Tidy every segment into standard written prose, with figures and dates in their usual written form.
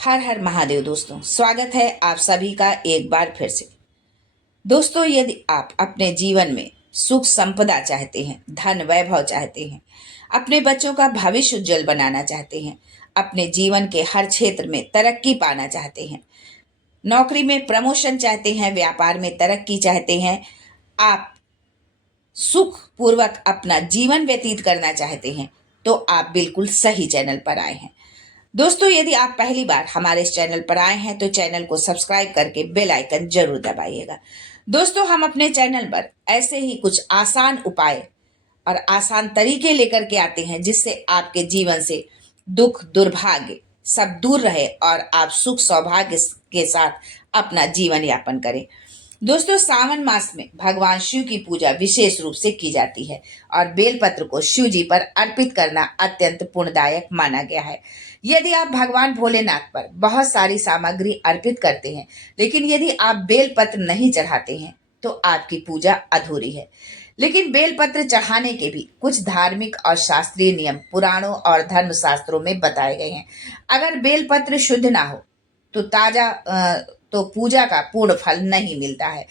हर हर महादेव। दोस्तों, स्वागत है आप सभी का एक बार फिर से। दोस्तों, यदि आप अपने जीवन में सुख संपदा चाहते हैं, धन वैभव चाहते हैं, अपने बच्चों का भविष्य उज्जवल बनाना चाहते हैं, अपने जीवन के हर क्षेत्र में तरक्की पाना चाहते हैं, नौकरी में प्रमोशन चाहते हैं, व्यापार में तरक्की चाहते हैं, आप सुख पूर्वक अपना जीवन व्यतीत करना चाहते हैं, तो आप बिल्कुल सही चैनल पर आए हैं। दोस्तों, यदि आप पहली बार हमारे इस चैनल पर आए हैं तो चैनल को सब्सक्राइब करके बेल आइकन जरूर दबाइएगा। दोस्तों, हम अपने चैनल पर ऐसे ही कुछ आसान उपाय और आसान तरीके लेकर के आते हैं जिससे आपके जीवन से दुख दुर्भाग्य सब दूर रहे और आप सुख सौभाग्य के साथ अपना जीवन यापन करें। दोस्तों, सावन मास में भगवान शिव की पूजा विशेष रूप से की जाती है और बेलपत्र को शिव जी पर अर्पित करना अत्यंत पुण्यदायक माना गया है। यदि आप भगवान भोलेनाथ पर बहुत सारी सामग्री अर्पित करते हैं, लेकिन यदि आप बेलपत्र नहीं चढ़ाते हैं तो आपकी पूजा अधूरी है। लेकिन बेलपत्र चढ़ाने के भी कुछ धार्मिक और शास्त्रीय नियम पुराणों और धर्म शास्त्रों में बताए गए हैं। अगर बेलपत्र शुद्ध ना हो तो तो पूजा का पूर्ण फल नहीं मिलता है।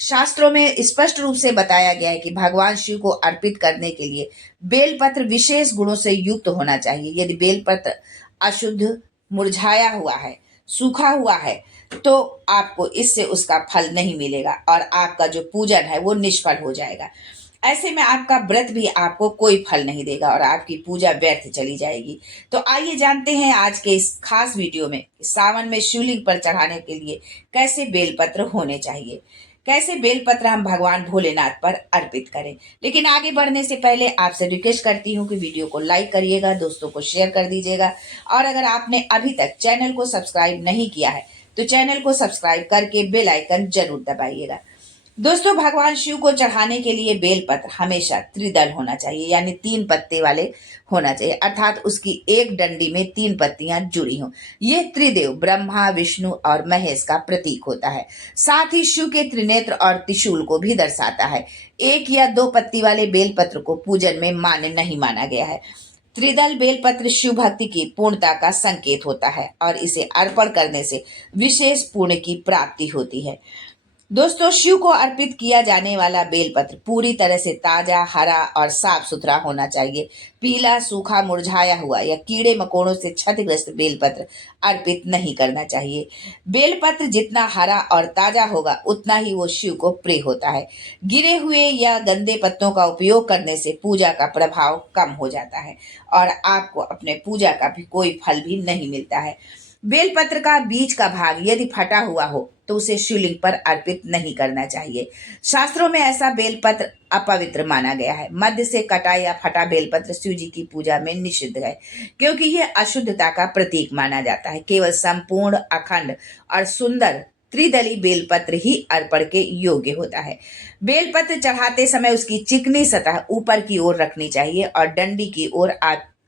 शास्त्रों में स्पष्ट रूप से बताया गया है कि भगवान शिव को अर्पित करने के लिए बेलपत्र विशेष गुणों से युक्त होना चाहिए। यदि बेलपत्र अशुद्ध, मुरझाया हुआ है, सूखा हुआ है, तो आपको इससे उसका फल नहीं मिलेगा और आपका जो पूजन है वो निष्फल हो जाएगा। ऐसे में आपका व्रत भी आपको कोई फल नहीं देगा और आपकी पूजा व्यर्थ चली जाएगी। तो आइए जानते हैं आज के इस खास वीडियो में सावन में शिवलिंग पर चढ़ाने के लिए कैसे बेलपत्र होने चाहिए, कैसे बेलपत्र हम भगवान भोलेनाथ पर अर्पित करें। लेकिन आगे बढ़ने से पहले आपसे रिक्वेस्ट करती हूँ कि वीडियो को लाइक करिएगा, दोस्तों को शेयर कर दीजिएगा और अगर आपने अभी तक चैनल को सब्सक्राइब नहीं किया है तो चैनल को सब्सक्राइब करके बेल आइकन जरूर दबाइएगा। दोस्तों, भगवान शिव को चढ़ाने के लिए बेलपत्र हमेशा त्रिदल होना चाहिए, यानी 3 पत्ते वाले होना चाहिए, अर्थात उसकी एक डंडी में 3 पत्तियां जुड़ी हों। ये त्रिदेव ब्रह्मा, विष्णु और महेश का प्रतीक होता है। साथ ही शिव के त्रिनेत्र और त्रिशूल को भी दर्शाता है। 1 या 2 पत्ती वाले बेलपत्र को पूजन में मान्य नहीं माना गया है। त्रिदल बेलपत्र शिव भक्ति की पूर्णता का संकेत होता है और इसे अर्पण करने से विशेष पुण्य की प्राप्ति होती है। दोस्तों, शिव को अर्पित किया जाने वाला बेलपत्र पूरी तरह से ताजा, हरा और साफ सुथरा होना चाहिए। पीला, सूखा, मुरझाया हुआ या कीड़े मकोड़ों से क्षतिग्रस्त बेलपत्र अर्पित नहीं करना चाहिए। बेलपत्र जितना हरा और ताजा होगा उतना ही वो शिव को प्रिय होता है। गिरे हुए या गंदे पत्तों का उपयोग करने से पूजा का प्रभाव कम हो जाता है और आपको अपने पूजा का भी कोई फल भी नहीं मिलता है। बेलपत्र का बीच का भाग यदि फटा हुआ हो तो उसे शिवलिंग पर अर्पित नहीं करना चाहिए। शास्त्रों में ऐसा बेलपत्र अपवित्र माना गया है। मध्य से कटा या फटा बेलपत्र शिव जी की पूजा में निषिद्ध है, क्योंकि यह अशुद्धता का प्रतीक माना जाता है। केवल संपूर्ण, अखंड और सुंदर त्रिदली बेलपत्र ही अर्पण के योग्य होता है। बेलपत्र चढ़ाते समय उसकी चिकनी सतह ऊपर की ओर रखनी चाहिए और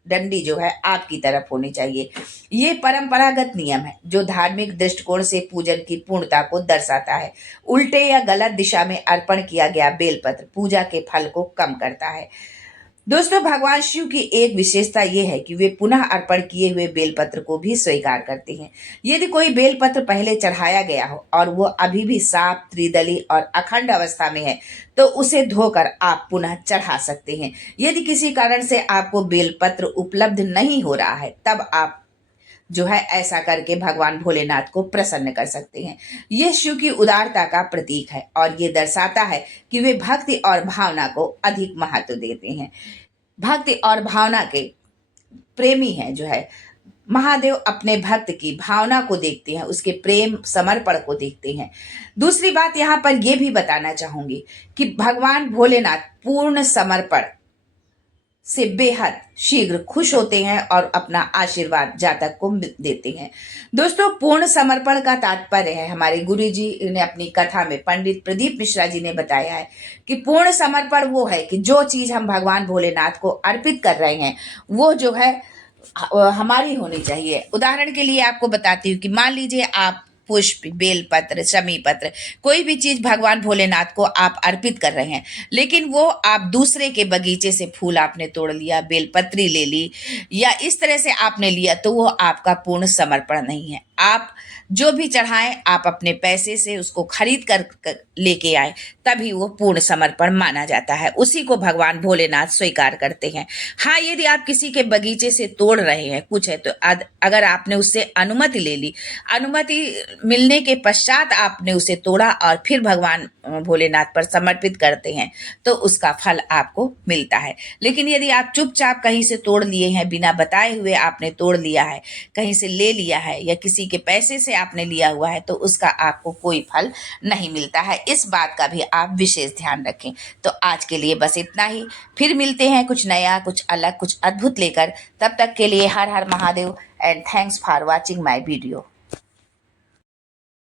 डंडी जो है आपकी तरफ होनी चाहिए। ये परंपरागत नियम है जो धार्मिक दृष्टिकोण से पूजन की पूर्णता को दर्शाता है। उल्टे या गलत दिशा में अर्पण किया गया बेलपत्र पूजा के फल को कम करता है। दोस्तों, भगवान शिव की एक विशेषता यह है कि वे पुनः अर्पण किए हुए बेलपत्र को भी स्वीकार करते हैं। यदि कोई बेलपत्र पहले चढ़ाया गया हो और वो अभी भी साफ, त्रिदली और अखंड अवस्था में है तो उसे धोकर आप पुनः चढ़ा सकते हैं। यदि किसी कारण से आपको बेलपत्र उपलब्ध नहीं हो रहा है तब आप जो है ऐसा करके भगवान भोलेनाथ को प्रसन्न कर सकते हैं। यह शिव की उदारता का प्रतीक है और ये दर्शाता है कि वे भक्ति और भावना को अधिक महत्व देते हैं। भक्ति और भावना के प्रेमी हैं जो है। महादेव अपने भक्त की भावना को देखते हैं, उसके प्रेम समर्पण को देखते हैं। दूसरी बात यहाँ पर यह भी बताना चाहूंगी कि भगवान भोलेनाथ पूर्ण समर्पण से बेहद शीघ्र खुश होते हैं और अपना आशीर्वाद जातक को देते हैं। दोस्तों, पूर्ण समर्पण का तात्पर्य है, हमारे गुरु जी ने अपनी कथा में पंडित प्रदीप मिश्रा जी ने बताया है कि पूर्ण समर्पण वो है कि जो चीज हम भगवान भोलेनाथ को अर्पित कर रहे हैं वो जो है हमारी होनी चाहिए। उदाहरण के लिए आपको बताती हूँ कि मान लीजिए आप पुष्प, बेलपत्र, शमी पत्र, कोई भी चीज भगवान भोलेनाथ को आप अर्पित कर रहे हैं, लेकिन वो आप दूसरे के बगीचे से फूल आपने तोड़ लिया, बेलपत्री ले ली या इस तरह से आपने लिया, तो वो आपका पूर्ण समर्पण नहीं है। आप जो भी चढ़ाएं, आप अपने पैसे से उसको खरीद कर लेके आए, तभी वो पूर्ण समर्पण माना जाता है, उसी को भगवान भोलेनाथ स्वीकार करते हैं। हाँ, यदि आप किसी के बगीचे से तोड़ रहे हैं कुछ है, तो अगर आपने उससे अनुमति ले ली, अनुमति मिलने के पश्चात आपने उसे तोड़ा और फिर भगवान भोलेनाथ पर समर्पित करते हैं, तो उसका फल आपको मिलता है। लेकिन यदि आप चुपचाप कहीं से तोड़ लिए हैं, बिना बताए हुए आपने तोड़ लिया है, कहीं से ले लिया है या किसी के पैसे से आपने लिया हुआ है, तो उसका आपको कोई फल नहीं मिलता है। इस बात का भी आप विशेष ध्यान रखें। तो आज के लिए बस इतना ही, फिर मिलते हैं कुछ नया, कुछ अलग, कुछ अद्भुत लेकर। तब तक के लिए Har Har Mahadev and thanks for watching my video.